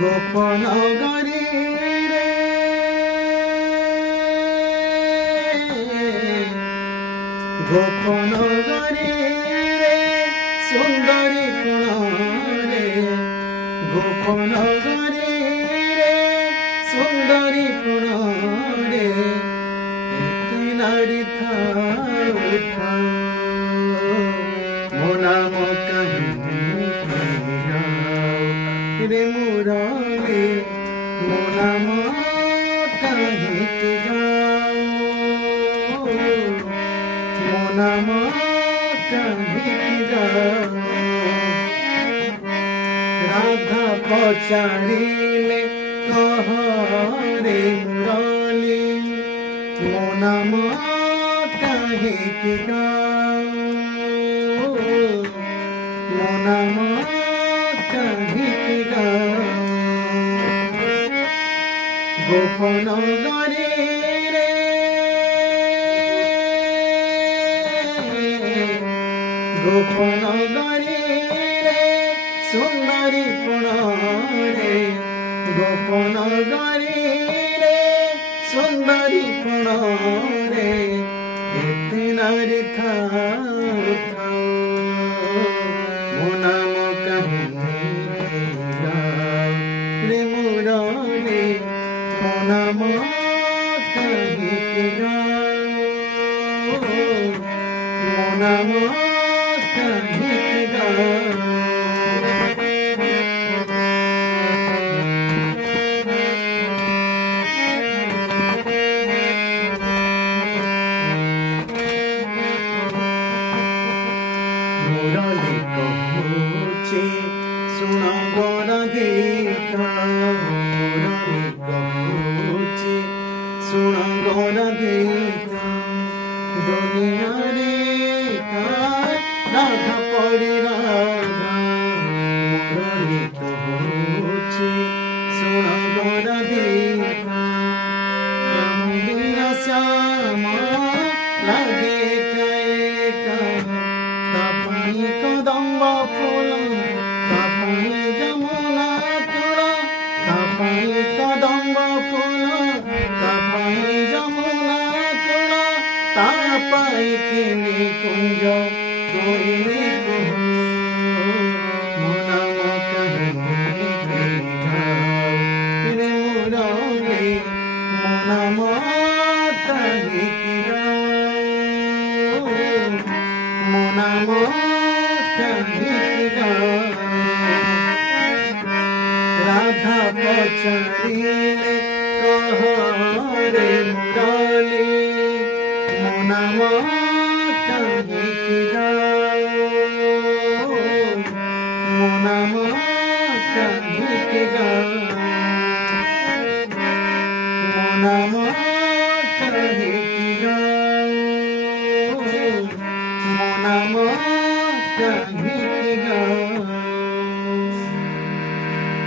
গোপন গরি রে গোপন গরি রে সুন্দরী কোণ রে গোপন গরি রে সুন্দরী কোণ রে এতে নারী থাও মো নাম কাহিনী রে মুরারি মো নাম কাহিনী গাও মো নাম কাহিনী গাও রাধা পচারিলে কহ রে মুরালি মো নাম কাহিনী গাও মো নাম কাহিনী গাও গোপন গরি রে গোপন গরি রে সুন্দরী কোণ রে গোপন গরি রে সুন্দরী কোণ রে এতে নারী থাও মো নাম কাহিনী গাও রে মুরারি মো নাম কাহিনী গাও মো নাম কাহিনী গাও মুরালি কহুছি শুণ গণধিকা মুরালি কহুছি শুণ গণধিকা দুনিয়ারে রাধা পড়ি রাধা মুরালি কহুছি শুণ গণধিকা রঙ্গিনা শ্যামা লাগে একা তাপাই কদম্ব ফুল তাপাই যমুনা কূল তাপাই কদম্ব ফুল তাপাই যমুনা কূল তাপাই কিনি কুঞ্জ কইলে কহ মো নাম কাহিনী গাও রে মুরারি মো নাম কাহিনী গাও মো নাম কাহিনী গাও রাধা পচারিলে কহ রে মুরালি মো নাম কাহিনী গাও মো নাম কাহিনী গাও মো নাম কাহিনী গাও মো নাম কাহিনী গাও।